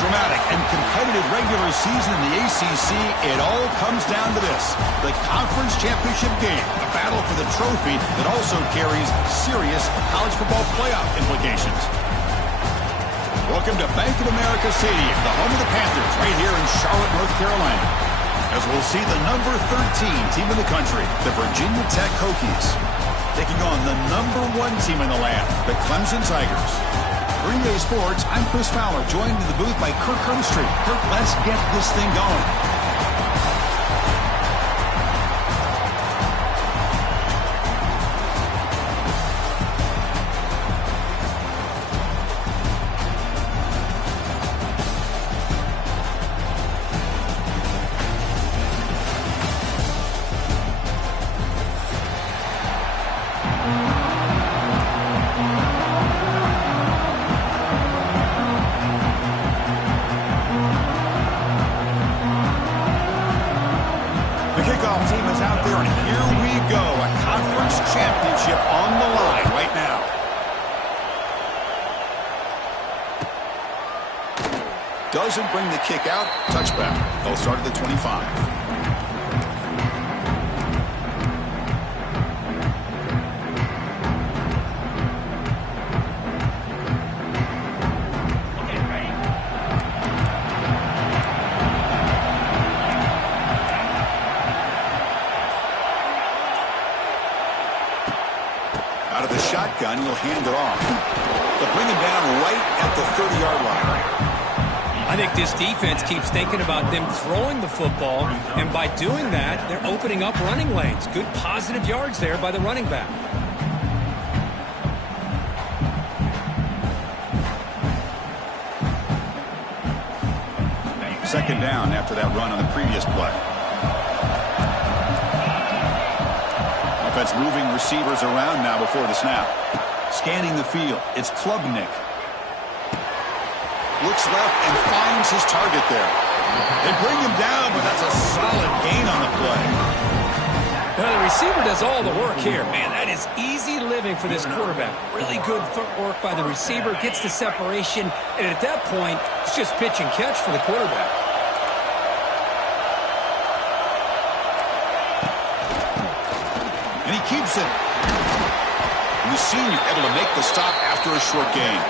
dramatic and competitive regular season in the ACC, it all comes down to this: the conference championship game, a battle for the trophy that also carries serious college football playoff implications. Welcome to Bank of America Stadium, the home of the Panthers, right here in Charlotte, North Carolina, as we'll see the number 13 team in the country, the Virginia Tech Hokies, taking on the number 1 team in the land, the Clemson Tigers. Green Bay Sports, I'm Chris Fowler, joined in the booth by Kirk Herbstreit. Kirk, let's get this thing going. Team is out there, and here we go. A conference championship on the line right now. Doesn't bring the kick out. Touchback. They'll start at the 25. Out of the shotgun, he'll hand it off. They'll bring him down right at the 30-yard line. I think this defense keeps thinking about them throwing the football, and by doing that, they're opening up running lanes. Good positive yards there by the running back. Second down after that run on the previous play. Offense moving receivers around now before the snap. Scanning the field. It's Klubnik. Looks left and finds his target there. They bring him down, but that's a solid gain on the play. Well, the receiver does all the work here. Man, that is easy living for this quarterback. Really good footwork by the receiver. Gets the separation. And at that point, it's just pitch and catch for the quarterback. And he keeps it. And the senior able to make the stop after a short gain.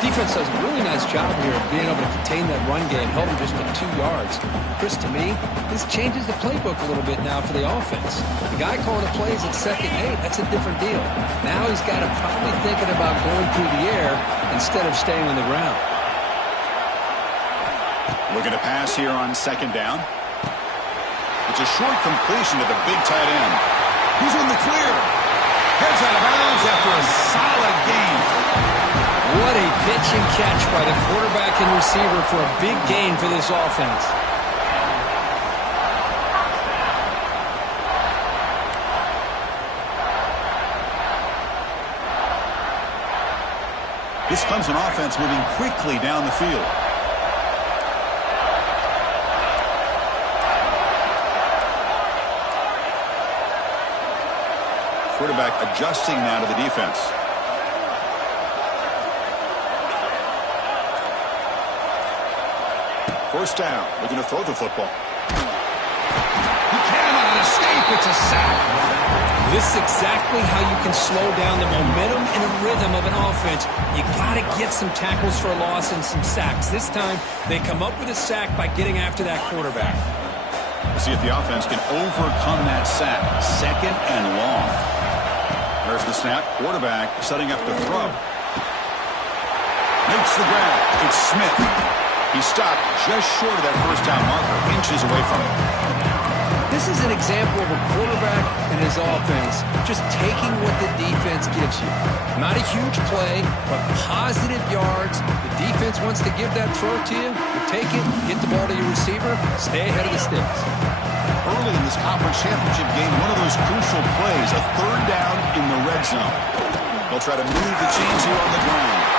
Defense does a really nice job here of being able to contain that run game, held him just to 2 yards. Chris, to me, this changes the playbook a little bit now for the offense. The guy calling the plays at 2nd and 8, that's a different deal. Now he's got to probably thinking about going through the air instead of staying on the ground. Looking to pass here on 2nd down. It's a short completion to the big tight end. He's in the clear. Heads out of bounds after a solid gain. What a pitch and catch by the quarterback and receiver for a big gain for this offense. This Clemson offense moving quickly down the field. Quarterback adjusting now to the defense. First down, looking to throw the football. He cannot escape. It's a sack. This is exactly how you can slow down the momentum and the rhythm of an offense. You got to get some tackles for a loss and some sacks. This time, they come up with a sack by getting after that quarterback. We'll see if the offense can overcome that sack. 2nd and long. There's the snap. Quarterback setting up the throw. Makes the grab. It's Smith. He stopped just short of that first down marker, inches away from it. This is an example of a quarterback and his offense just taking what the defense gives you. Not a huge play, but positive yards. The defense wants to give that throw to you. You take it, get the ball to your receiver, stay ahead of the sticks. Early in this conference championship game, one of those crucial plays, a 3rd down in the red zone. They'll try to move the chains here on the ground.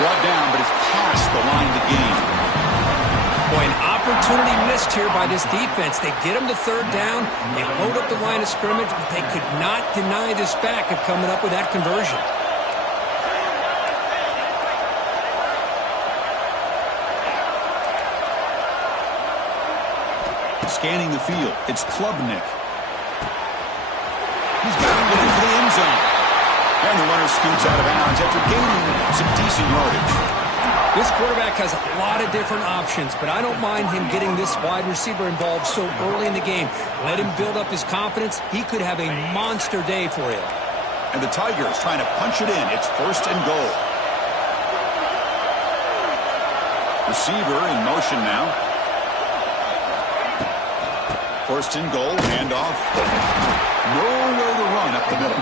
Brought down, but it's past the line to gain. Boy, an opportunity missed here by this defense. They get them to 3rd down. They load up the line of scrimmage, but they could not deny this back of coming up with that conversion. Scanning the field, it's Klubnik. He's got it looking for the end zone. And the runner scoots out of bounds after gaining some decent yardage. This quarterback has a lot of different options, but I don't mind him getting this wide receiver involved so early in the game. Let him build up his confidence. He could have a monster day for you. And the Tigers trying to punch it in. It's 1st and goal. Receiver in motion now. 1st and goal, handoff. Nowhere to run up the middle.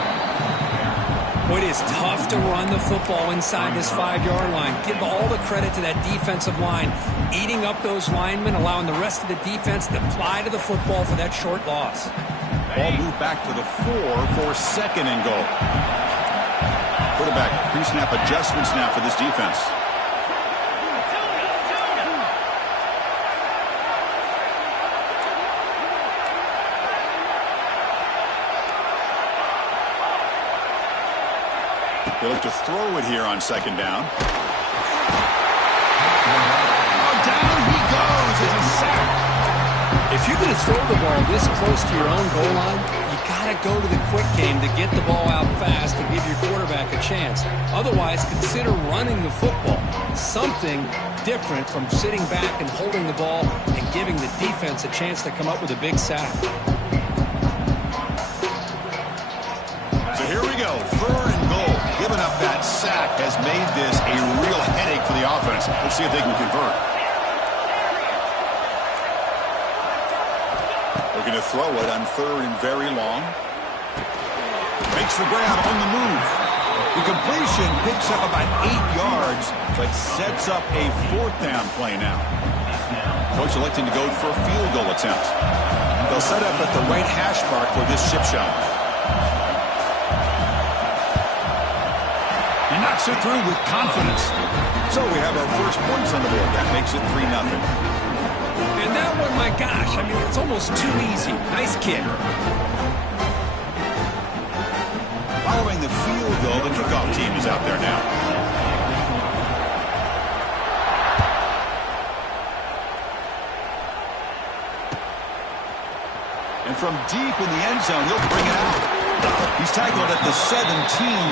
It is tough to run the football inside this 5-yard line. Give all the credit to that defensive line, eating up those linemen, allowing the rest of the defense to fly to the football for that short loss. Ball moved back to the 4 for 2nd and goal. Quarterback pre-snap adjustments now for this defense. They look to throw it here on 2nd down. Oh, down he goes. It's a sack. If you're going to throw the ball this close to your own goal line, you got to go to the quick game to get the ball out fast to give your quarterback a chance. Otherwise, consider running the football. Something different from sitting back and holding the ball and giving the defense a chance to come up with a big sack. So here we go. 3rd and goal. Giving up that sack has made this a real headache for the offense. Let's see if they can convert. Looking to throw it on 3rd and very long. Makes the grab on the move. The completion picks up about 8 yards, but sets up a 4th down play now. Coach electing to go for a field goal attempt. They'll set up at the right hash mark for this chip shot. He knocks it through with confidence. So we have our first points on the board. That makes it 3-0. And that one, my gosh, I mean, it's almost too easy. Nice kick. Following the field goal, the kickoff team is out there now. And from deep in the end zone, he'll bring it out. He's tackled at the 17,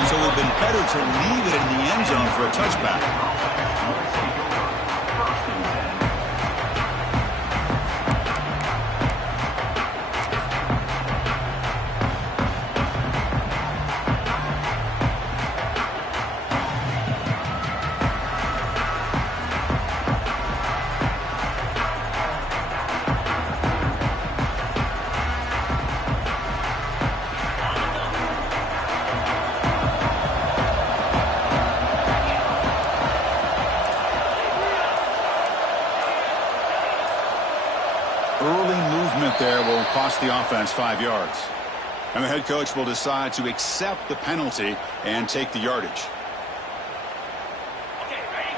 so it would have been better to leave it in the end zone for a touchback. Early movement there will cost the offense 5 yards. And the head coach will decide to accept the penalty and take the yardage. Okay, ready?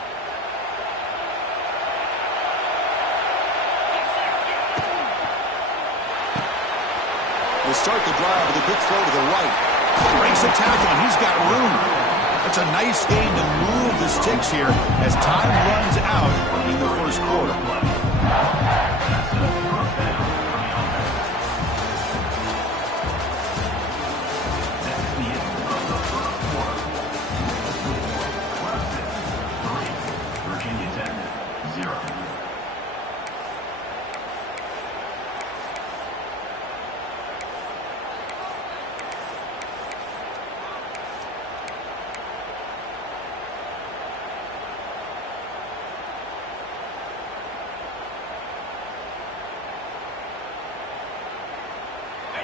We'll start the drive with a quick throw to the right. Breaks a tackle, and he's got room. It's a nice game to move the sticks here as time runs out in the first quarter.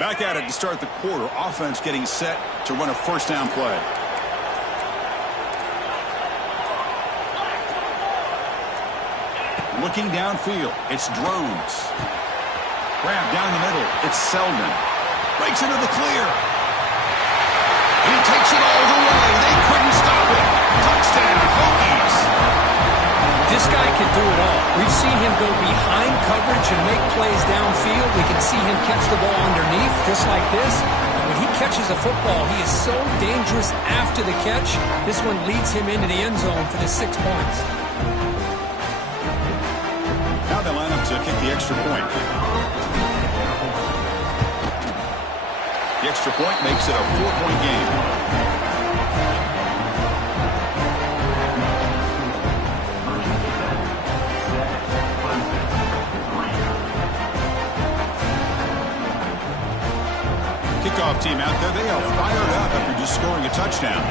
Back at it to start the quarter. Offense getting set to run a first down play. Looking downfield, it's Drones. Grab down the middle, it's Selden. Breaks into the clear. He takes it all the way. They couldn't stop it. Touchdown, Hokies. This guy can do it all. We've seen him go behind coverage and make plays downfield. We can see him catch the ball underneath, just like this. And when he catches a football, he is so dangerous after the catch. This one leads him into the end zone for the 6 points. Now they line up to to kick the extra point. The extra point makes it a 4-point game. Kickoff team out there, they are fired up after just scoring a touchdown.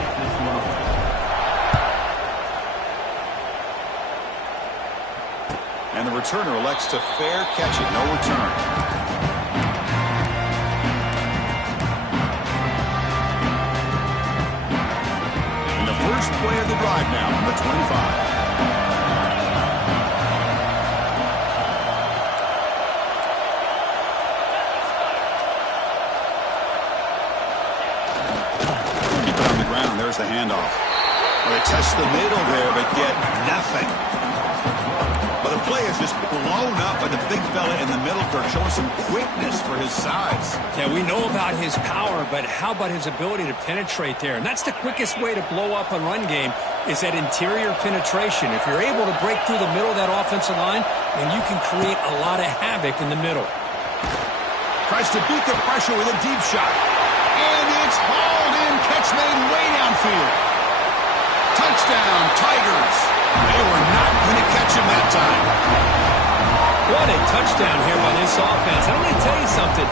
And the returner elects to fair catch it, no return. And the first play of the drive now on the 25. There's the handoff. Well, they test the middle there, but get nothing. Well, the play is just blown up by the big fella in the middle, Kirk, showing some quickness for his size. Yeah, we know about his power, but how about his ability to penetrate there? And that's the quickest way to blow up a run game, is that interior penetration. If you're able to break through the middle of that offensive line, then you can create a lot of havoc in the middle. Tries to beat the pressure with a deep shot. And it's hauled in. Catch made way downfield. Touchdown, Tigers. They were not going to catch him that time. What a touchdown here by this offense. I'm going to tell you something.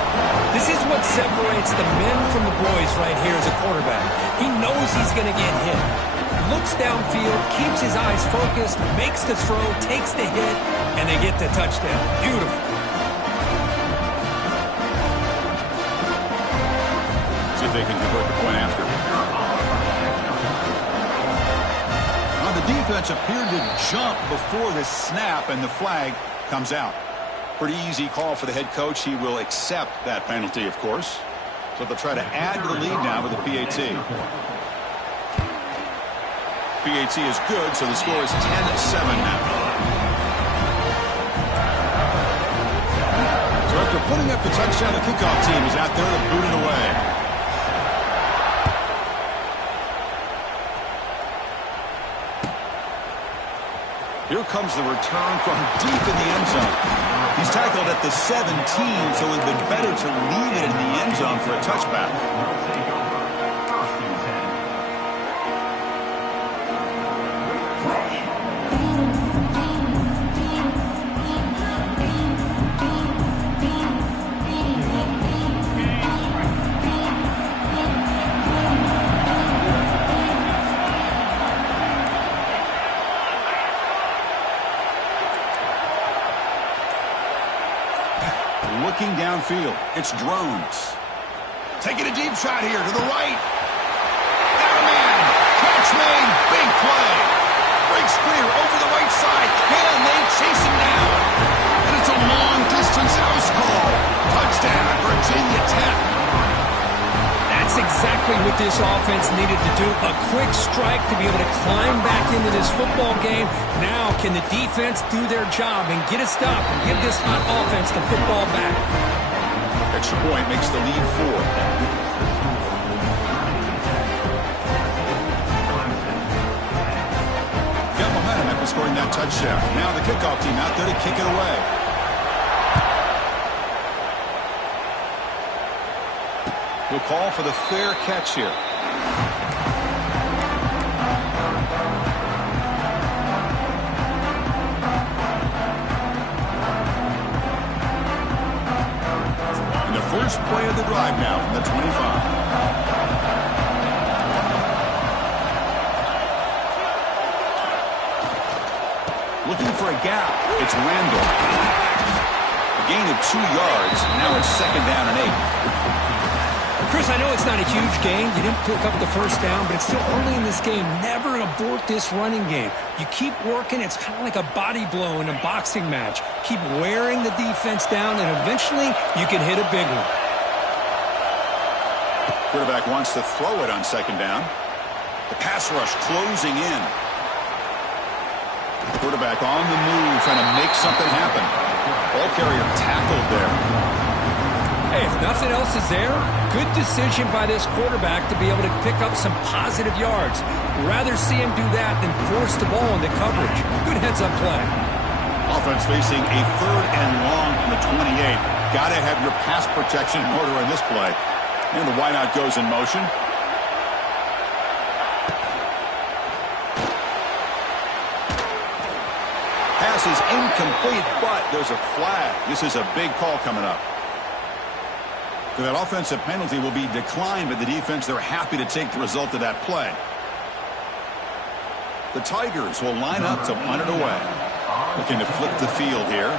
This is what separates the men from the boys right here as a quarterback. He knows he's going to get hit. Looks downfield, keeps his eyes focused, makes the throw, takes the hit, and they get the touchdown. Beautiful. See if they can convert the point after. Now the defense appeared to jump before the snap, and the flag comes out. Pretty easy call for the head coach. He will accept that penalty, of course. So they'll try to add to the lead now with the PAT. PAT is good, so the score is 10-7 now. So after putting up the touchdown, the kickoff team is out there to boot it away. Here comes the return from deep in the end zone. He's tackled at the 17, so it would have been better to leave it in the end zone for a touchback. Looking downfield, it's Drones. Taking a deep shot here to the right. Got a man. Catch made. Big play. Breaks clear over the right side. Can they chase him down? And it's a long-distance house call. Touchdown, Virginia Tech. That's exactly what this offense needed to do. A quick strike to be able to climb back into this football game. Now can the defense do their job and get a stop and give this hot offense the football back? Extra point makes the lead 4. Got momentum after scoring that touchdown. Now the kickoff team out there to kick it away. We'll call for the fair catch here. And the first play of the drive now from the 25. Looking for a gap. It's Randall. A gain of 2 yards. Now it's 2nd down and 8. Chris, I know it's not a huge gain. You didn't pick up the first down, but it's still early in this game. Never abort this running game. You keep working. It's kind of like a body blow in a boxing match. Keep wearing the defense down, and eventually you can hit a big one. Quarterback wants to throw it on 2nd down. The pass rush closing in. Quarterback on the move, trying to make something happen. Ball carrier tackled there. Hey, if nothing else is there, good decision by this quarterback to be able to pick up some positive yards. Rather see him do that than force the ball into coverage. Good heads-up play. Offense facing a 3rd and long from the 28. Got to have your pass protection in order in this play. And the wideout goes in motion. Pass is incomplete, but there's a flag. This is a big call coming up. So that offensive penalty will be declined by the defense. They're happy to take the result of that play. The Tigers will line up to punt it away. Looking to flip the field here.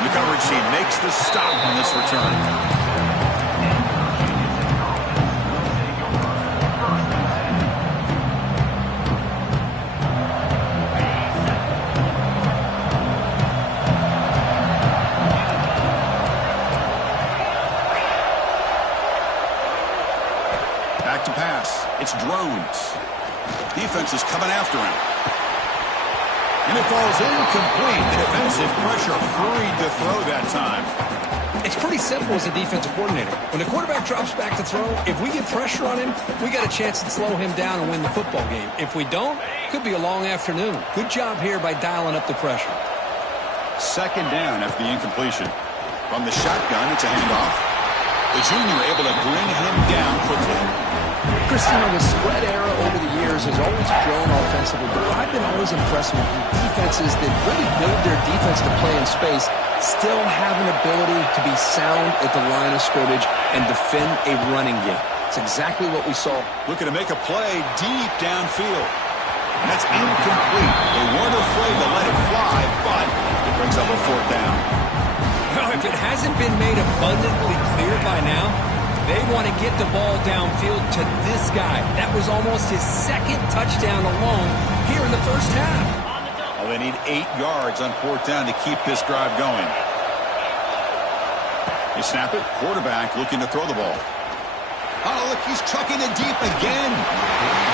The coverage team makes the stop on this return. Back to pass. It's Drones. Defense is coming after him. And it falls incomplete. The defensive pressure hurried to throw that time. It's pretty simple as a defensive coordinator. When the quarterback drops back to throw, if we get pressure on him, we got a chance to slow him down and win the football game. If we don't, could be a long afternoon. Good job here by dialing up the pressure. 2nd down after the incompletion. From the shotgun, it's a handoff. The junior able to bring him down quickly. Chris, the spread era over the years has always grown offensively, but I've been always impressed with defenses that really build their defense to play in space, still have an ability to be sound at the line of scrimmage and defend a running game. It's exactly what we saw. Looking to make a play deep downfield. And that's incomplete. They weren't afraid to let it fly, but it brings up a 4th down. Well, if it hasn't been made abundantly clear by now, they want to get the ball downfield to this guy. That was almost his 2nd touchdown alone here in the first half. Well, they need 8 yards on 4th down to keep this drive going. They snap it. Quarterback looking to throw the ball. Oh, look, he's chucking it deep again.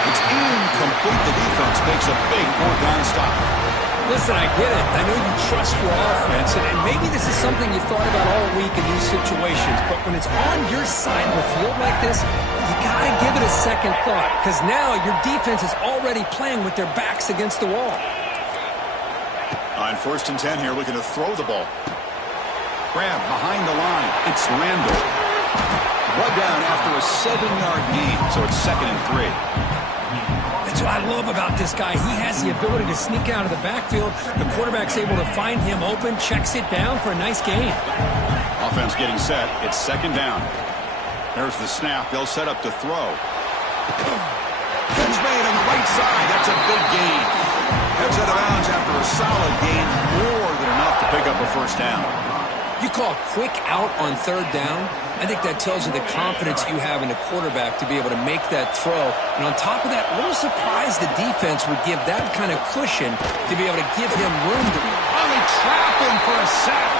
It's incomplete. The defense makes a big 4th down stop. Listen, I get it. I know you trust your offense, and maybe this is something you thought about all week in these situations, but when it's on your side of the field like this, you got to give it a second thought, because now your defense is already playing with their backs against the wall. On 1st and 10 here, looking to throw the ball. Grab behind the line. It's Randall. Brought down after a 7-yard gain, so it's 2nd and 3. That's what I love about this guy. He has the ability to sneak out of the backfield. The quarterback's able to find him open, checks it down for a nice gain. Offense getting set. It's 2nd down. There's the snap. They'll set up to throw. Catch made on the right side. That's a big gain. Heads out of bounds after a solid gain. More than enough to pick up a 1st down. You call quick out on 3rd down. I think that tells you the confidence you have in the quarterback to be able to make that throw. And on top of that, a little surprised the defense would give that kind of cushion to be able to give him room to really trap him for a sack.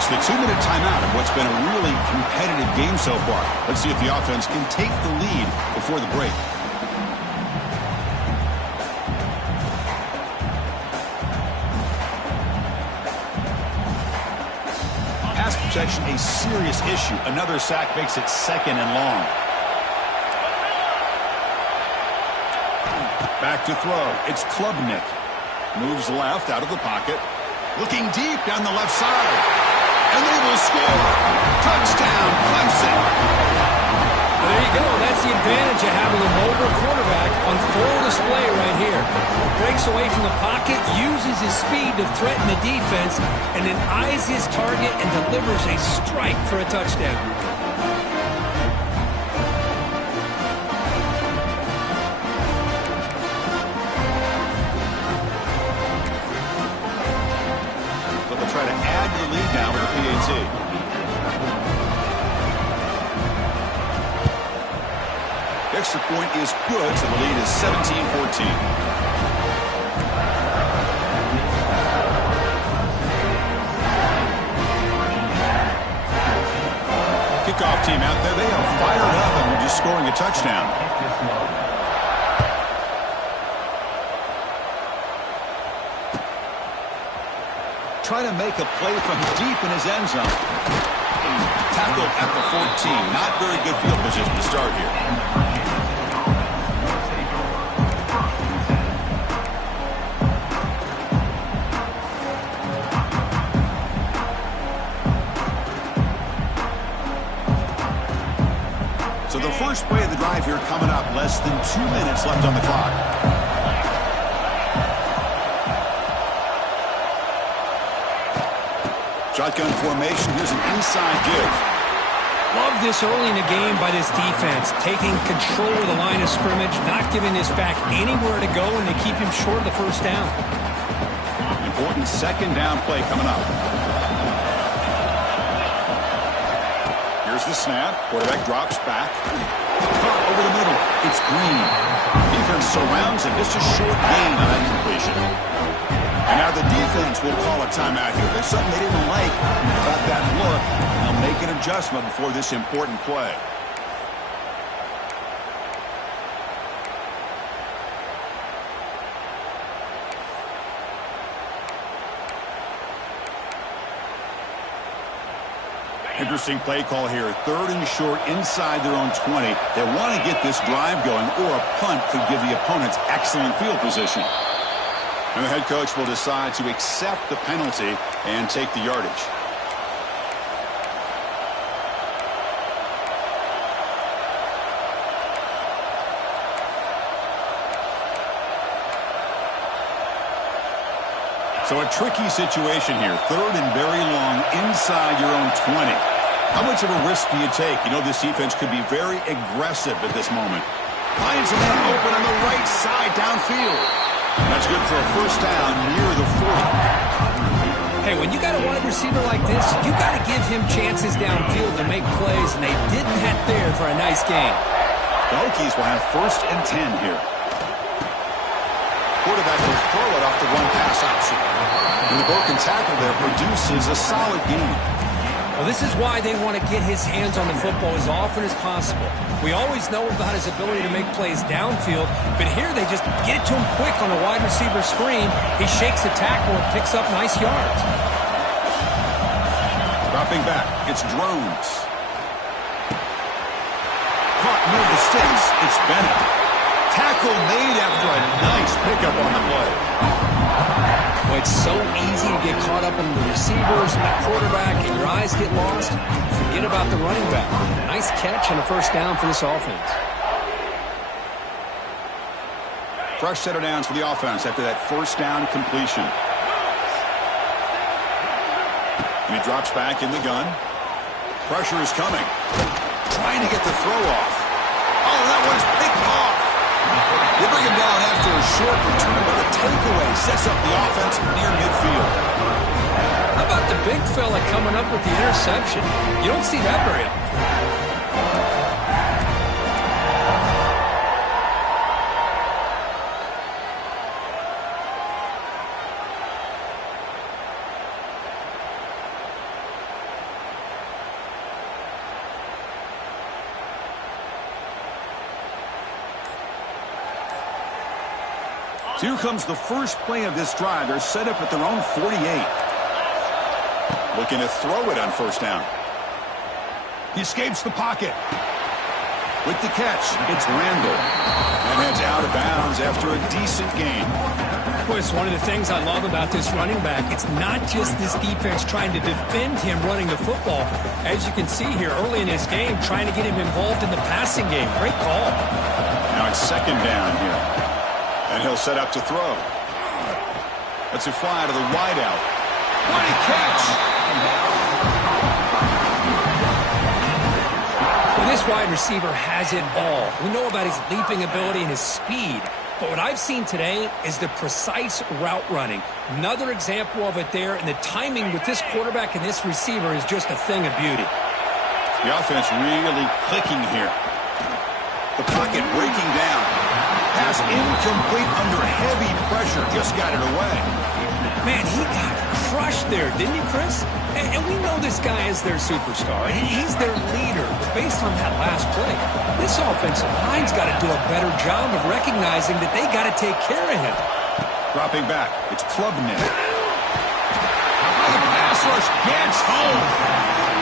It's the 2-minute timeout of what's been a really competitive game so far. Let's see if the offense can take the lead before the break. Protection a serious issue. Another sack makes it 2nd and long. Back to throw. It's Klubnik. Moves left out of the pocket. Looking deep down the left side. And they will score. Touchdown, Clemson. There you go. That's the advantage of having a mobile quarterback on full display right here. Breaks away from the pocket, uses his speed to threaten the defense, and then eyes his target and delivers a strike for a touchdown. So they'll try to add to the lead now with the PAT. Extra point is good, so the lead is 17-14. Kickoff team out there, they are fired up and we're just scoring a touchdown. Trying to make a play from deep in his end zone. Tackle at the 14. Not very good field position to start here. less than 2 minutes left on the clock. Shotgun formation. Here's an inside give. Love this early in the game by this defense, taking control of the line of scrimmage, not giving this back anywhere to go, and they keep him short of the first down. Important second down play coming up. Here's the snap. Quarterback drops back. Caught over the middle. It's Green. Defense surrounds him. Just a short gain on that completion. And now the defense will call a timeout here. There's something they didn't like about that look. They'll make an adjustment before this important play. Interesting play call here. 3rd and short inside their own 20. They want to get this drive going, or a punt could give the opponents excellent field position. And the head coach will decide to accept the penalty and take the yardage. So a tricky situation here. 3rd and very long inside your own 20. How much of a risk do you take? You know this defense could be very aggressive at this moment. Finds a man open on the right side downfield. That's good for a first down near the 40. Hey, when you got a wide receiver like this, you got to give him chances downfield to make plays, and they didn't have there for a nice game. The Hokies will have 1st and 10 here. Quarterback will throw it off the run-pass option. And the broken tackle there produces a solid gain. Well, this is why they want to get his hands on the football as often as possible. We always know about his ability to make plays downfield, but here they just get it to him quick on a wide receiver screen. He shakes the tackle and picks up nice yards. Dropping back, it's Drones. Caught near the sticks, it's Bennett. Tackle made after a nice pickup on the play. Well, it's so easy to get caught up in the receivers and the quarterback, and your eyes get lost. Forget about the running back. Nice catch and a first down for this offense. Fresh set of downs for the offense after that first down completion. And he drops back in the gun. Pressure is coming. Trying to get the throw off. Oh, that one's picked off. They bring him down after a short return, but the takeaway sets up the offense near midfield. How about the big fella coming up with the interception? You don't see that very often. So here comes the first play of this drive. They're set up at their own 48. Looking to throw it on first down. He escapes the pocket. With the catch, it's Randall. And heads out of bounds after a decent gain. Boy, it's one of the things I love about this running back. It's not just this defense trying to defend him running the football. As you can see here early in this game, trying to get him involved in the passing game. Great call. Now it's second down here. And he'll set up to throw. That's a fly to the wideout. What a catch! Well, this wide receiver has it all. We know about his leaping ability and his speed. But what I've seen today is the precise route running. Another example of it there, and the timing with this quarterback and this receiver is just a thing of beauty. The offense really clicking here. The pocket breaking down. Pass incomplete under heavy pressure. Just got it away. Man, he got crushed there, didn't he, Chris? And we know this guy is their superstar. He's their leader. But based on that last play, this offensive line's got to do a better job of recognizing that they got to take care of him. Dropping back, it's Klubnik. The pass rush gets home.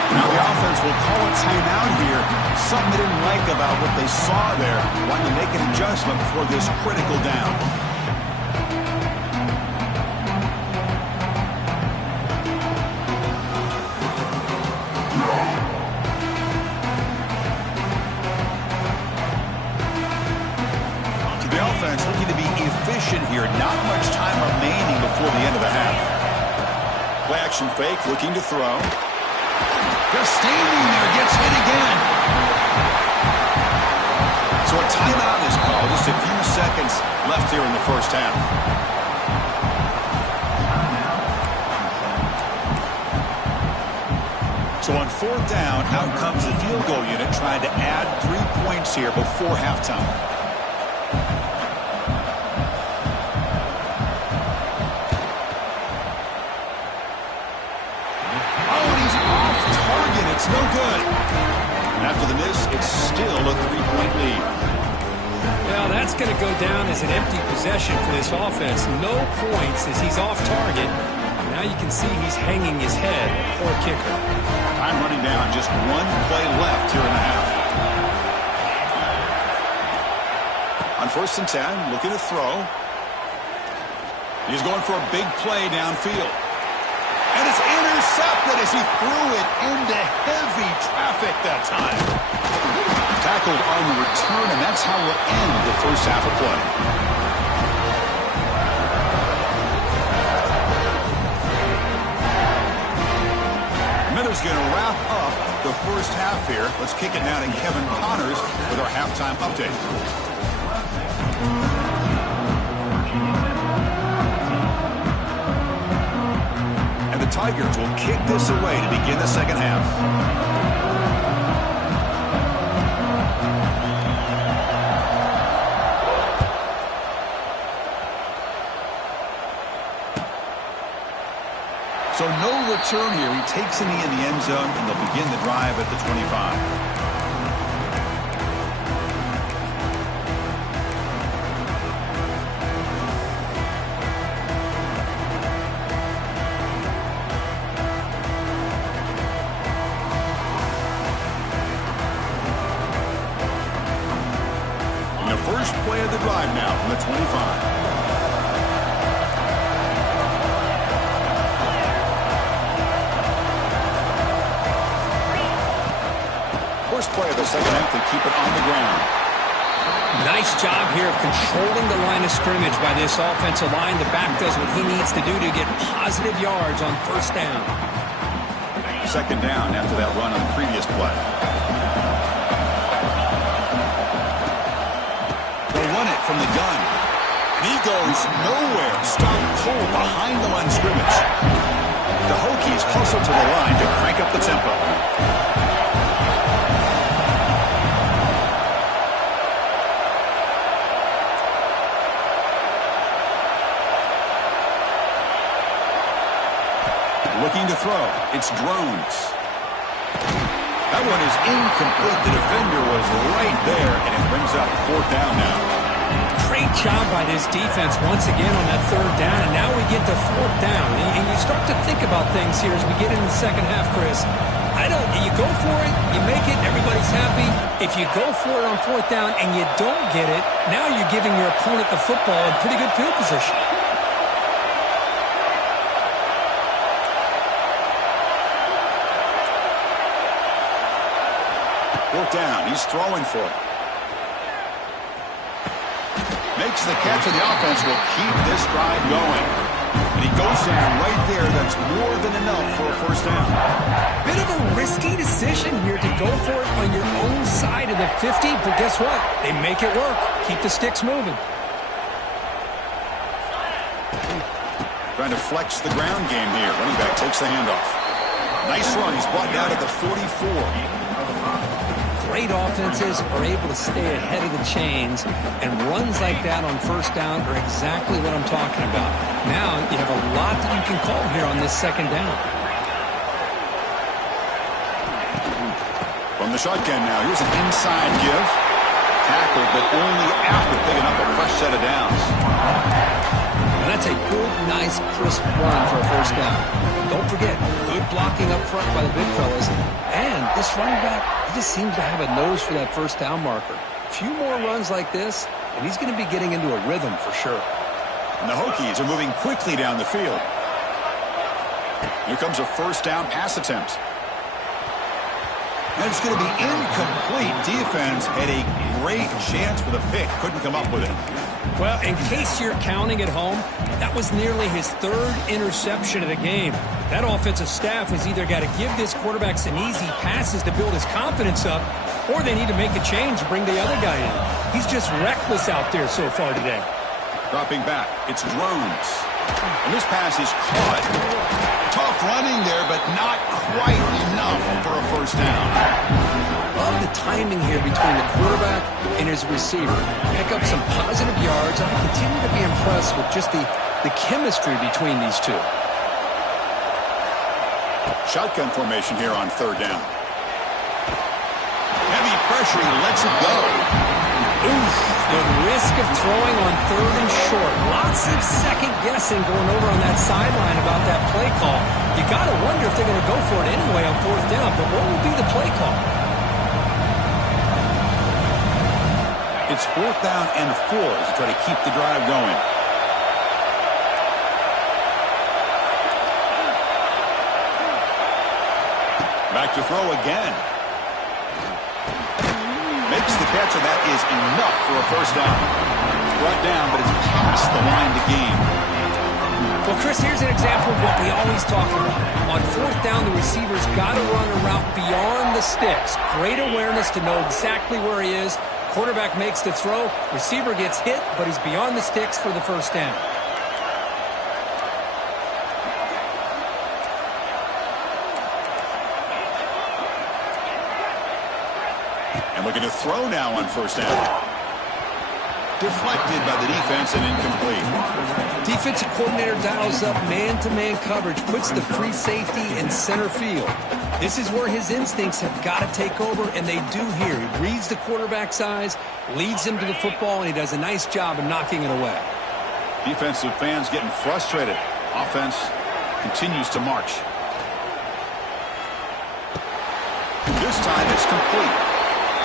Now the offense will call a timeout here. Something they didn't like about what they saw there. Wanting to make an adjustment before this critical down. The offense looking to be efficient here. Not much time remaining before the end of the half. Play action fake, looking to throw. Just standing there, gets hit again. So a timeout is called. Just a few seconds left here in the first half. So on fourth down, out comes the field goal unit trying to add 3 points here before halftime. Oh, and he's off target. It's no good. And after the miss, it's still a 3-point lead. Well, that's going to go down as an empty possession for this offense. No points as he's off target. Now you can see he's hanging his head. Poor kicker. Time running down. Just one play left here in the half. On 1st and 10, looking to throw. He's going for a big play downfield. And it's intercepted as he threw it into heavy traffic that time. Tackled on the return, and that's how we'll end the first half of play. Miller's going to wrap up the first half here. Let's kick it now to Kevin Connors with our halftime update. And the Tigers will kick this away to begin the second half. So no return here. He takes a knee in the end zone, and they'll begin the drive at the 25. And the first play of the drive now from the 25. First play of the second half, they keep it on the ground. Nice job here of controlling the line of scrimmage by this offensive line. The back does what he needs to do to get positive yards on first down. Second down after that run on the previous play. They'll run it from the gun. And he goes nowhere. Stopped cold behind the line of scrimmage. The Hokies hustle to the line to crank up the tempo. Looking to throw. It's Drones. That one is incomplete. The defender was right there, and it brings up fourth down now. Great job by this defense once again on that third down, and now we get to fourth down. And you start to think about things here as we get into the second half, Chris. You go for it, you make it, everybody's happy. If you go for it on fourth down and you don't get it, now you're giving your opponent the football in pretty good field position. Fourth down. He's throwing for it. Makes the catch, and the offense will keep this drive going. And he goes down right there. That's more than enough for a first down. Bit of a risky decision here to go for it on your own side of the 50, but guess what? They make it work. Keep the sticks moving. Trying to flex the ground game here. Running back takes the handoff. Nice run. He's brought down at the 44. Great offenses are able to stay ahead of the chains, and runs like that on first down are exactly what I'm talking about. Now you have a lot that you can call here on this second down. From the shotgun now, here's an inside give. Tackled, but only after picking up a fresh set of downs. And that's a good, nice, crisp run for a first down. Don't forget, good blocking up front by the big fellas. And this running back, he just seems to have a nose for that first down marker. A few more runs like this, and he's going to be getting into a rhythm for sure. And the Hokies are moving quickly down the field. Here comes a first down pass attempt. And it's going to be incomplete. Defense had a great chance for the pick. Couldn't come up with it. Well, in case you're counting at home, that was nearly his third interception of the game. That offensive staff has either got to give this quarterback some easy passes to build his confidence up, or they need to make a change and bring the other guy in. He's just reckless out there so far today. Dropping back, it's Drones. And this pass is caught. Tough running there, but not quite enough for a first down. Love the timing here between the quarterback and his receiver. Pick up some positive yards. I continue to be impressed with just the chemistry between these two. Shotgun formation here on third down. Heavy pressure, he lets it go. Oof, the risk of throwing on third and short. Lots of second guessing going over on that sideline about that play call. You got to wonder if they're going to go for it anyway on fourth down, but what will be the play call? It's fourth down and 4 to try to keep the drive going. Back to throw again. Makes the catch, and that is enough for a first down. Brought down, but it's past the line to gain. Well, Chris, here's an example of what we always talk about. On fourth down, the receiver's got to run a route beyond the sticks. Great awareness to know exactly where he is. Quarterback makes the throw. Receiver gets hit, but he's beyond the sticks for the first down. And looking to throw now on first down. Deflected by the defense and incomplete. Defensive coordinator dials up man-to-man coverage, puts the free safety in center field. This is where his instincts have got to take over, and they do here. He reads the quarterback's eyes, leads him to the football, and he does a nice job of knocking it away. Defensive fans getting frustrated. Offense continues to march. This time it's complete.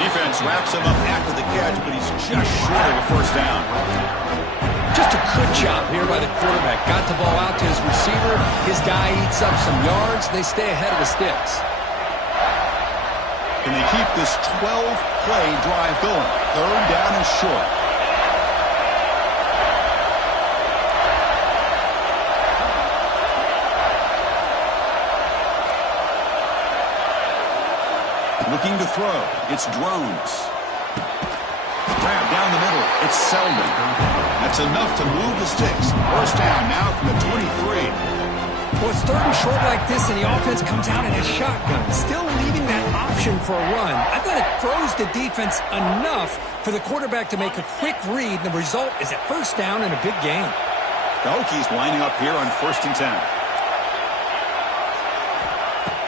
Defense wraps him up after the catch, but he's just short of a first down. Just a good job here by the quarterback. Got the ball out to his receiver. His guy eats up some yards. They stay ahead of the sticks. Can they keep this 12-play drive going? Third down and short. Looking to throw. It's Drones. Grab down the middle. It's Selden. That's enough to move the sticks. First down now from the 23. Well, it's third and short like this, and the offense comes out in a shotgun, still leaving that option for a run. I thought it froze the defense enough for the quarterback to make a quick read. The result is a first down and a big gain. The Hokies lining up here on 1st and 10.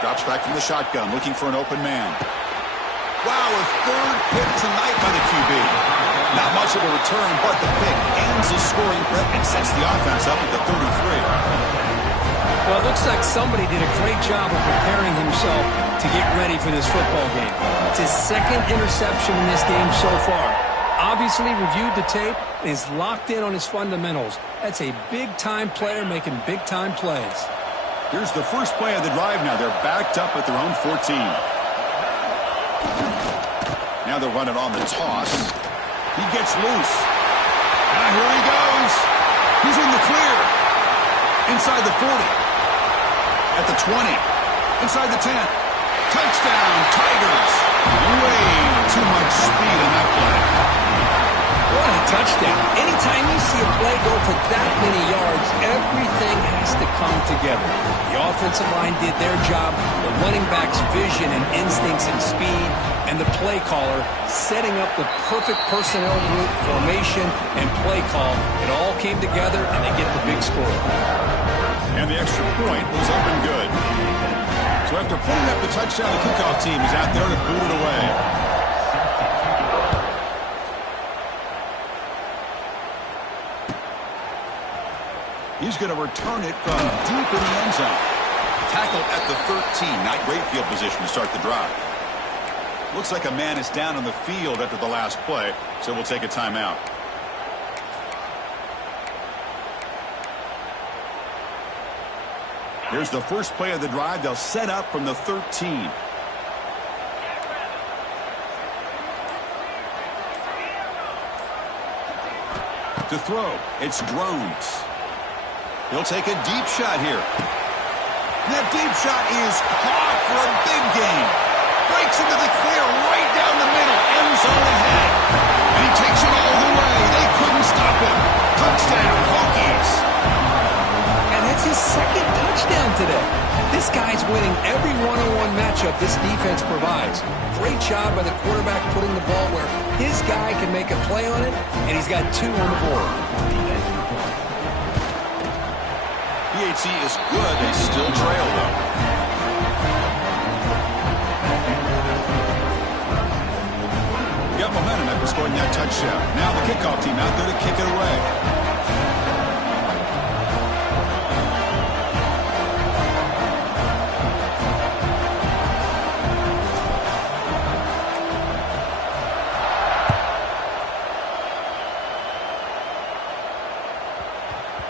Drops back from the shotgun, looking for an open man. Wow, a third pick tonight by the QB. Not much of a return, but the pick ends the scoring threat and sets the offense up at the 33. Well, it looks like somebody did a great job of preparing himself to get ready for this football game. It's his second interception in this game so far. Obviously reviewed the tape and is locked in on his fundamentals. That's a big-time player making big-time plays. Here's the first play of the drive now. They're backed up at their own 14. Now they'll run it on the toss. He gets loose. Now here he goes. He's in the clear. Inside the 40. At the 20. Inside the 10. Touchdown, Tigers. Way too much speed in that play. What a touchdown. Anytime you see a play go for that many yards, everything has to come together. The offensive line did their job, the running back's vision and instincts and speed, and the play caller setting up the perfect personnel group, formation, and play call. It all came together, and they get the big score. And the extra point was up and good. So after putting up the touchdown, the kickoff team is out there to boot it away. He's going to return it from deep in the end zone. Tackle at the 13. Not great field position to start the drive. Looks like a man is down on the field after the last play, so we'll take a timeout. Here's the first play of the drive. They'll set up from the 13. To throw, it's Drones. He'll take a deep shot here. And that deep shot is caught for a big gain. Breaks into the clear right down the middle. End zone ahead. And he takes it all the way. They couldn't stop him. Touchdown, Hokies. And that's his second touchdown today. This guy's winning every one-on-one matchup this defense provides. Great job by the quarterback putting the ball where his guy can make a play on it, and he's got 2 on the board. BHC is good. They still trail, though. Got momentum after scoring that touchdown. Now the kickoff team out there to kick it away.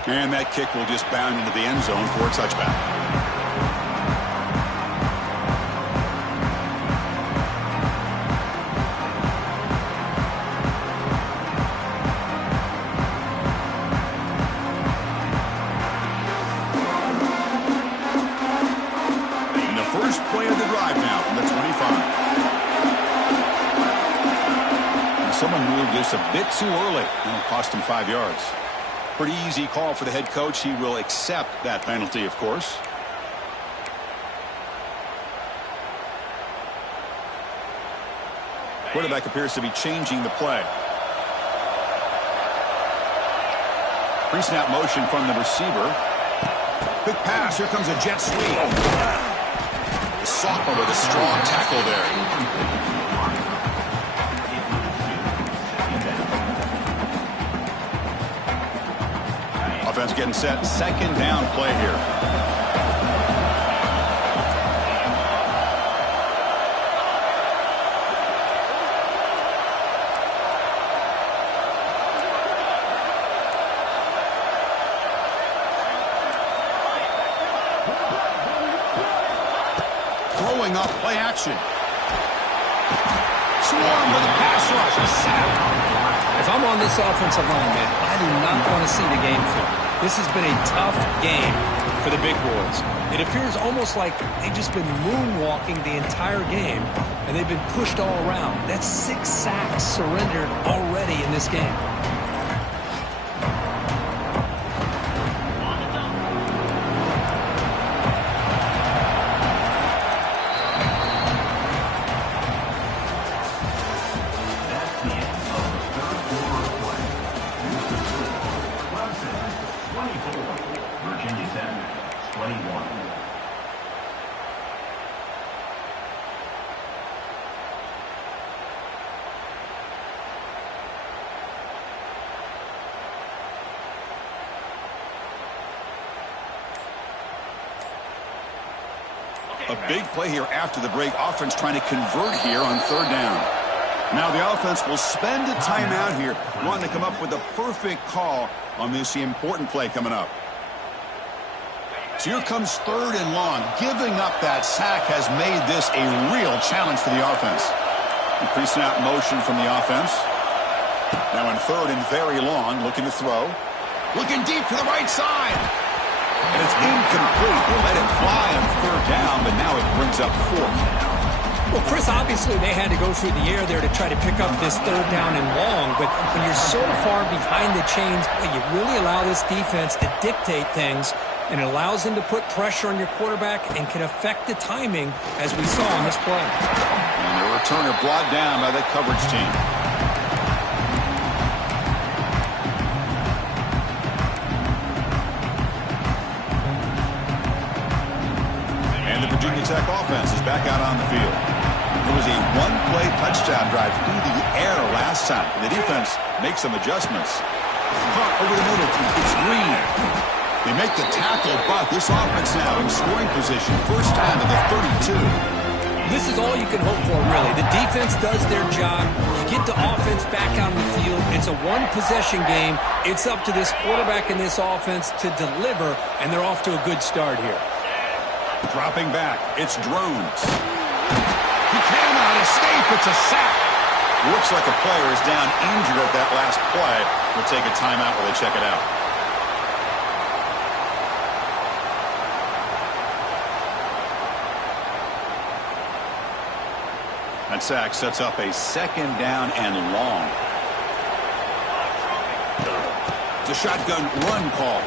And that kick will just bound into the end zone for a touchback. And the first play of the drive now from the 25. And someone moved just a bit too early. It'll cost him 5 yards. Pretty easy call for the head coach. He will accept that penalty, of course. Quarterback appears to be changing the play. Pre-snap motion from the receiver. Quick pass. Here comes a jet sweep. The sophomore with a strong tackle there. Offense getting set. Second down play here. Throwing off play action. Swarm with a pass rush. A sack. If I'm on this offensive line, man, I do not want to see the game film. This has been a tough game for the big boys. It appears almost like they've just been moonwalking the entire game, and they've been pushed all around. That's 6 sacks surrendered already in this game. A big play here after the break. Offense trying to convert here on 3rd down. Now the offense will spend a timeout here, wanting to come up with a perfect call on this important play coming up. So here comes 3rd and long. Giving up that sack has made this a real challenge for the offense. Pre-snap motion from the offense. Now in 3rd and very long, looking to throw. Looking deep to the right side. And it's incomplete. We'll let it fly on 3rd down, but now it brings up 4th. Well, Chris, obviously they had to go through the air there to try to pick up this 3rd down and long, but when you're so far behind the chains, you really allow this defense to dictate things, and it allows them to put pressure on your quarterback and can affect the timing, as we saw on this play. And the returner brought down by the coverage team. Virginia Tech offense is back out on the field. It was a one-play touchdown drive through the air last time. The defense makes some adjustments. Caught over the middle. It's Green. They make the tackle, but this offense now in scoring position. First down to the 32. This is all you can hope for, really. The defense does their job. You get the offense back on the field. It's a one-possession game. It's up to this quarterback and this offense to deliver, and they're off to a good start here. Dropping back, it's Drones. He cannot escape. It's a sack. Looks like a player is down injured at that last play. We'll take a timeout while they check it out. That sack sets up a second down and long. It's a shotgun run call.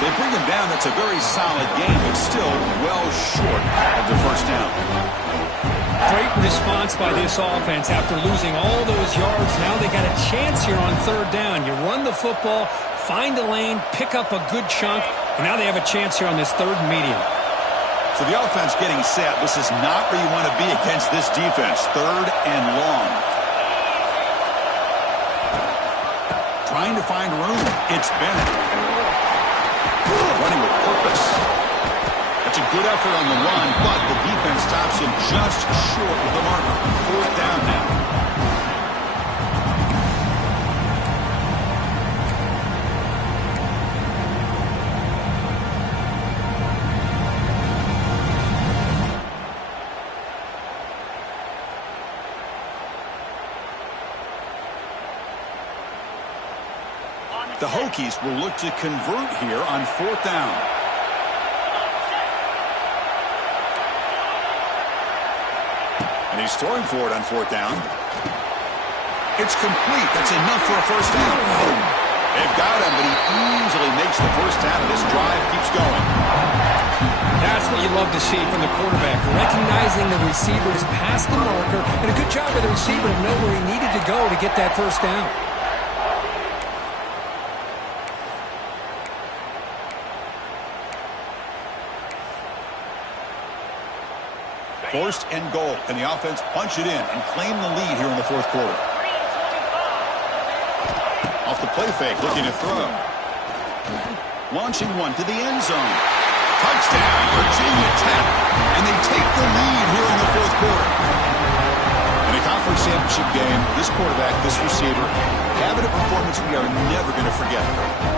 They bring him down. That's a very solid game, but still well short of the first down. Great response by this offense after losing all those yards. Now they got a chance here on third down. You run the football, find a lane, pick up a good chunk, and now they have a chance here on this third and medium. So the offense getting set. This is not where you want to be against this defense. Third and long. Trying to find room. It's Bennett. Running with purpose. That's a good effort on the run, but the defense stops him just short of the marker. Fourth down now. The Hokies will look to convert here on fourth down. And he's throwing for it on fourth down. It's complete. That's enough for a first down. They've got him, but he easily makes the first down, and this drive keeps going. That's what you love to see from the quarterback, recognizing the receivers past the marker, and a good job by the receiver to know where he needed to go to get that first down. First and goal. Can the offense punch it in and claim the lead here in the fourth quarter? Off the play fake, looking to throw. Launching one to the end zone. Touchdown, Virginia Tech. And they take the lead here in the fourth quarter. In a conference championship game, this quarterback, this receiver, having a performance we are never going to forget.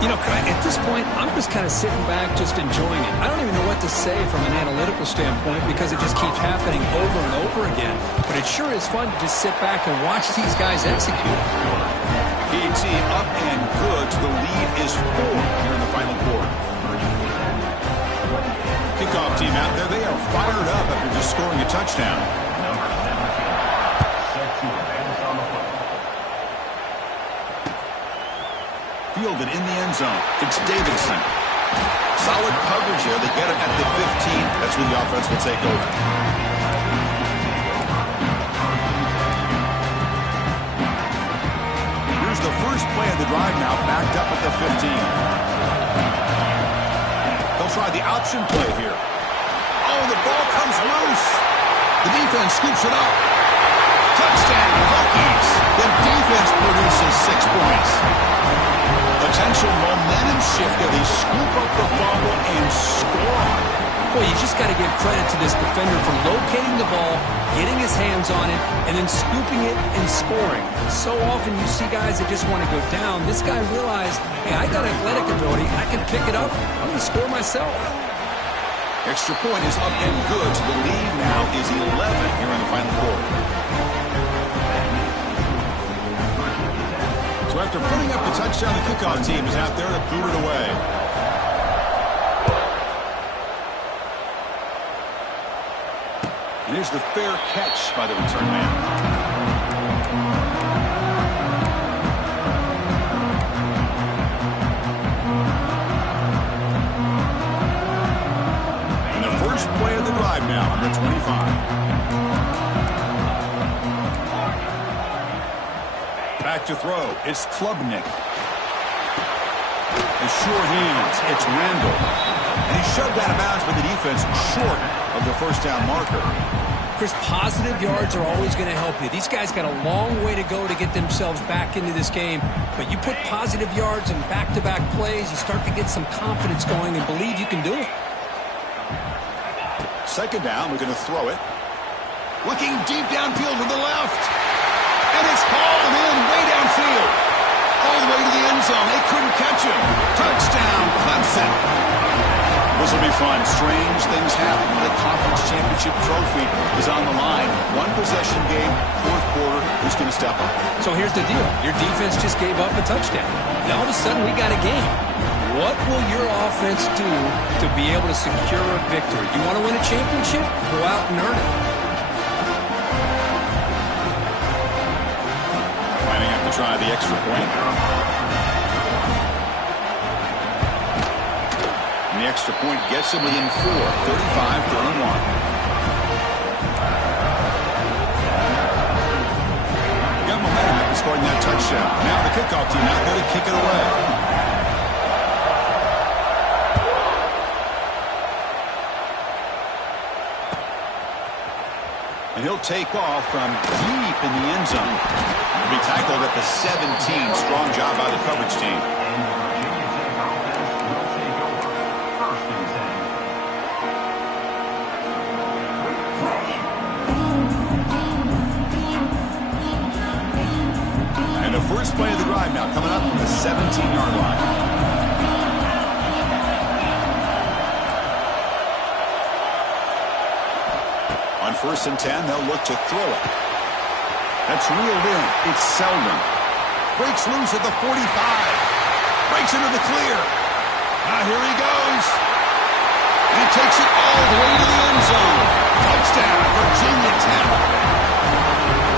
You know, at this point, I'm just kind of sitting back, just enjoying it. I don't even know what to say from an analytical standpoint because it just keeps happening over and over again. But it sure is fun to just sit back and watch these guys execute. PAT up and good. The lead is 4 here in the final quarter. Kickoff team out there. They are fired up after just scoring a touchdown. Fielded in the end zone. It's Davidson. Solid coverage here. They get it at the 15. That's where the offense will take over. Here's the first play of the drive now, backed up at the 15. They'll try the option play here. Oh, the ball comes loose. The defense scoops it up. Touchdown, Hokies. The defense produces 6 points. Potential momentum shift there. They scoop up the fumble and score. Boy, you just got to give credit to this defender for locating the ball, getting his hands on it, and then scooping it and scoring. So often you see guys that just want to go down. This guy realized, hey, I got athletic ability. I can pick it up. I'm going to score myself. Extra point is up and good. So the lead now is 11 here in the final quarter. So after putting up the touchdown, the kickoff team is out there to boot it away. And here's the fair catch by the return man. And the first play of the drive now on the 25. Back to throw. It's Klubnik. The sure hands. It's Randall. And he shoved out of bounds by the defense short of the first down marker. Chris, positive yards are always going to help you. These guys got a long way to go to get themselves back into this game. But you put positive yards and back-to-back plays, you start to get some confidence going and believe you can do it. Second down, we're going to throw it. Looking deep downfield to the left. And it's hauled in way downfield. All the way to the end zone. They couldn't catch him. Touchdown, Clemson. Was This will be fun. Strange things happen. The conference championship trophy is on the line. One possession game, fourth quarter. Who's going to step up? So here's the deal. Your defense just gave up a touchdown. Now all of a sudden we got a game. What will your offense do to be able to secure a victory? You want to win a championship? Go out and earn it. Lining up to try the extra point. And the extra point gets him within 4, 35-31. Got momentum after scoring that touchdown. Now the kickoff team out there to kick it away. And he'll take off from deep in the end zone. He'll be tackled at the 17. Strong job by the coverage team. And the first play of the drive now coming up from the 17-yard line. On 1st and 10, they'll look to throw it. That's reeled in. It's Selden. Breaks loose at the 45. Breaks into the clear. Now here he goes. And he takes it all the way to the end zone. Touchdown, Virginia Tech.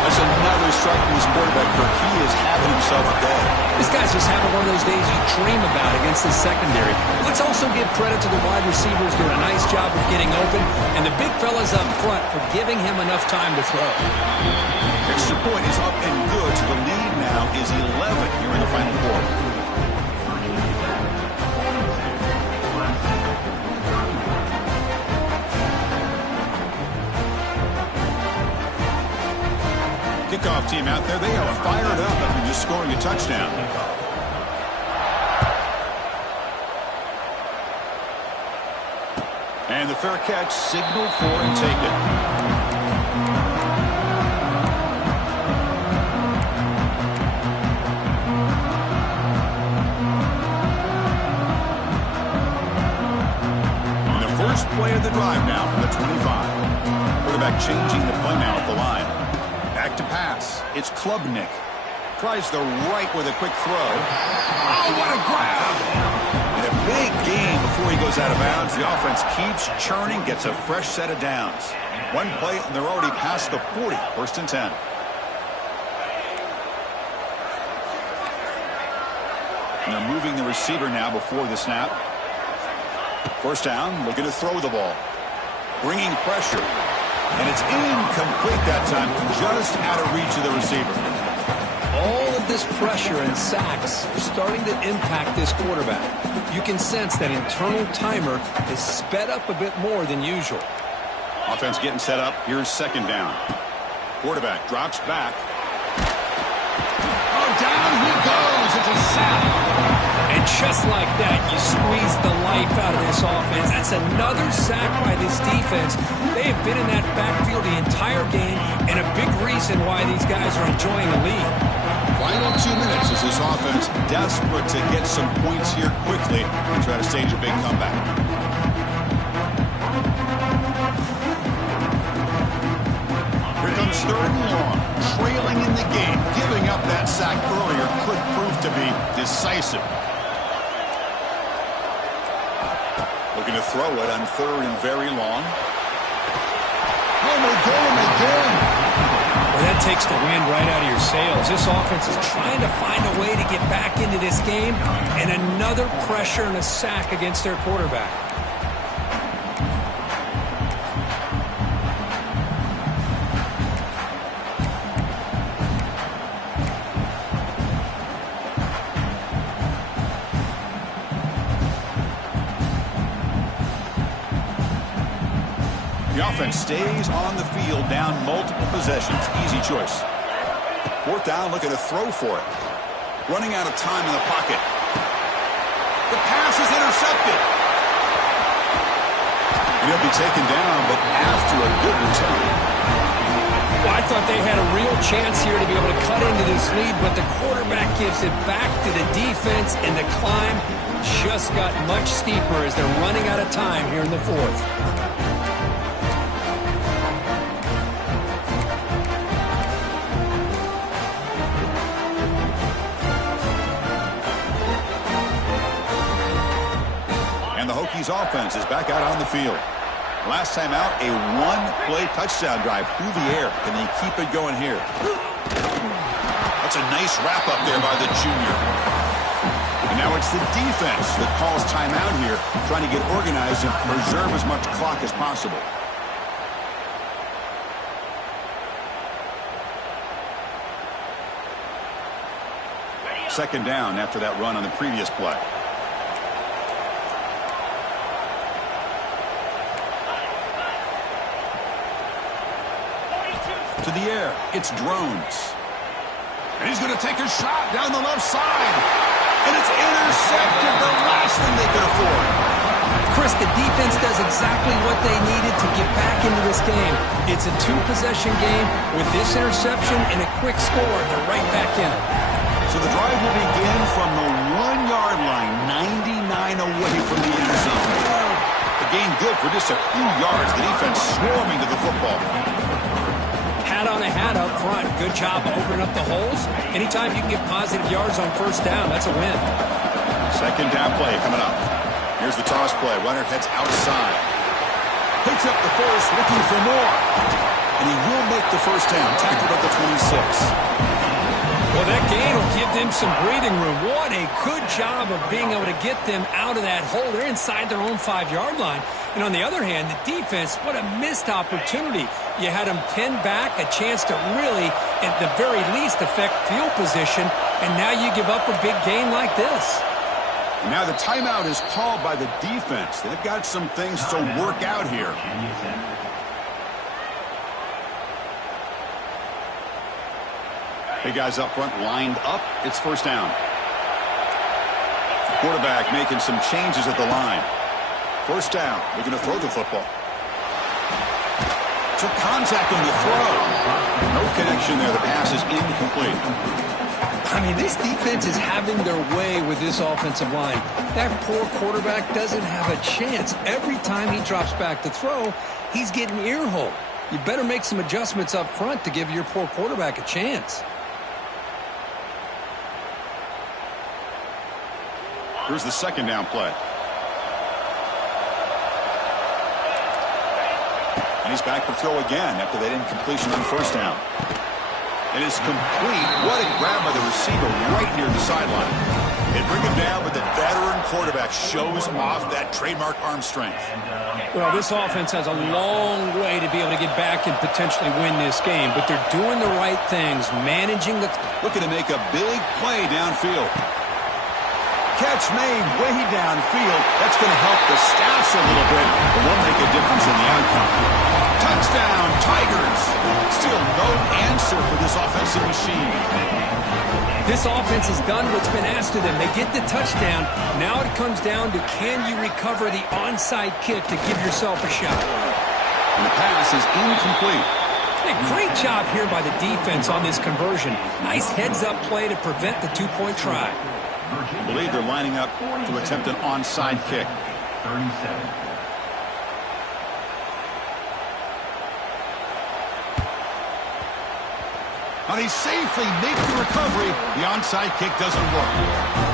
That's another strike from his quarterback, Kirk. He is having himself a day. This guy's just having one of those days you dream about against the secondary. Let's also give credit to the wide receivers doing a nice job of getting open, and the big fellas up front for giving him enough time to throw. Extra point is up and good, so the lead now is 11 here in the final quarter. Kickoff team out there, they are fired up after just scoring a touchdown. And the fair catch signaled for and taken. And the first play of the drive now from the 25. Quarterback changing the play now at the line. Back to pass. It's Klubnik. Tries the right with a quick throw. Oh, what a grab! And a big gain before he goes out of bounds. The offense keeps churning, gets a fresh set of downs. One play, and they're already past the 40. 1st and 10. And they're moving the receiver now before the snap. 1st down, looking to throw the ball. Bringing pressure. And it's incomplete that time, just out of reach of the receiver. All of this pressure and sacks are starting to impact this quarterback. You can sense that internal timer is sped up a bit more than usual. Offense getting set up. Here's 2nd down. Quarterback drops back. Oh, down he goes. It's a sack. And just like that, you squeeze the life out of this offense. That's another sack by this defense. They have been in that backfield the entire game, and a big reason why these guys are enjoying the lead. Final 2 minutes as this offense desperate to get some points here quickly and try to stage a big comeback. Here comes 3rd and long. Trailing in the game. Giving up that sack earlier could prove to be decisive. Looking to throw it on 3rd and very long. Oh, my God, again. Well, that takes the wind right out of your sails. This offense is trying to find a way to get back into this game, and another pressure and a sack against their quarterback. The offense stays on the field, down multiple possessions. Easy choice. 4th down, looking to throw for it. Running out of time in the pocket. The pass is intercepted. And he'll be taken down, but after a good return. Well, I thought they had a real chance here to be able to cut into this lead, but the quarterback gives it back to the defense, and the climb just got much steeper as they're running out of time here in the fourth. And the Hokies offense is back out on the field. Last time out, a one-play touchdown drive through the air. Can they keep it going here? That's a nice wrap-up there by the junior. And now it's the defense that calls timeout here, trying to get organized and preserve as much clock as possible. Second down after that run on the previous play. To the air, it's Drones. And he's going to take a shot down the left side. And it's intercepted, the last thing they could afford. Chris, the defense does exactly what they needed to get back into this game. It's a two-possession game. With this interception and a quick score, they're right back in it. So the drive will begin from the 1-yard line, 99 away from the end zone. A gain good for just a few yards. The defense swarming to the football. Hat on a hat up front. Good job opening up the holes. Anytime you can get positive yards on first down, that's a win. Second down play coming up. Here's the toss play. Runner heads outside. Picks up the first, looking for more. And he will make the first down. Tackled at the 26. Well, that gain will give them some breathing room. What a good job of being able to get them out of that hole. They're inside their own 5-yard line. And on the other hand, the defense, what a missed opportunity. You had them pinned back, a chance to really, at the very least, affect field position. And now you give up a big gain like this. Now the timeout is called by the defense. They've got some things to work out here. Hey, guys up front lined up. It's first down. Quarterback making some changes at the line. First down. They're going to throw the football. Took contact on the throw. No connection there. The pass is incomplete. I mean, this defense is having their way with this offensive line. That poor quarterback doesn't have a chance. Every time he drops back to throw, he's getting ear-holed. You better make some adjustments up front to give your poor quarterback a chance. Here's the second down play. And he's back to throw again after that incompletion on first down. It is complete. What a grab by the receiver right near the sideline. They bring him down, but the veteran quarterback shows off that trademark arm strength. Well, this offense has a long way to be able to get back and potentially win this game, but they're doing the right things, managing the... Looking to make a big play downfield. Catch made way downfield. That's going to help the stats a little bit, but won't make a difference in the outcome. Touchdown, Tigers. Still no answer for this offensive machine. This offense has done what's been asked of them. They get the touchdown. Now it comes down to, can you recover the onside kick to give yourself a shot? And the pass is incomplete. Hey, great job here by the defense on this conversion. Nice heads-up play to prevent the two-point try. I believe they're lining up to attempt an onside kick. 37. Now they safely make the recovery. The onside kick doesn't work.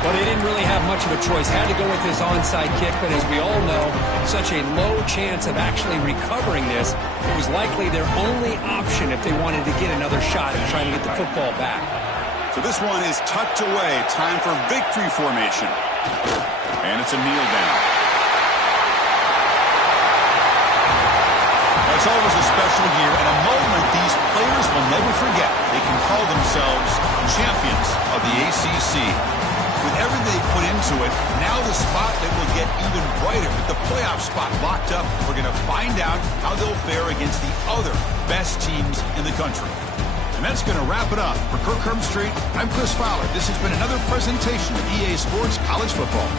Well, they didn't really have much of a choice. Had to go with this onside kick, but as we all know, such a low chance of actually recovering this. It was likely their only option if they wanted to get another shot at trying to get the football back. So this one is tucked away. Time for victory formation. And it's a kneel down. It's always a special year and a moment these players will never forget. They can call themselves champions of the ACC. With everything they put into it, now the spotlight will get even brighter. With the playoff spot locked up, we're going to find out how they'll fare against the other best teams in the country. And that's going to wrap it up. For Kirk Street, I'm Chris Fowler. This has been another presentation of EA Sports College Football.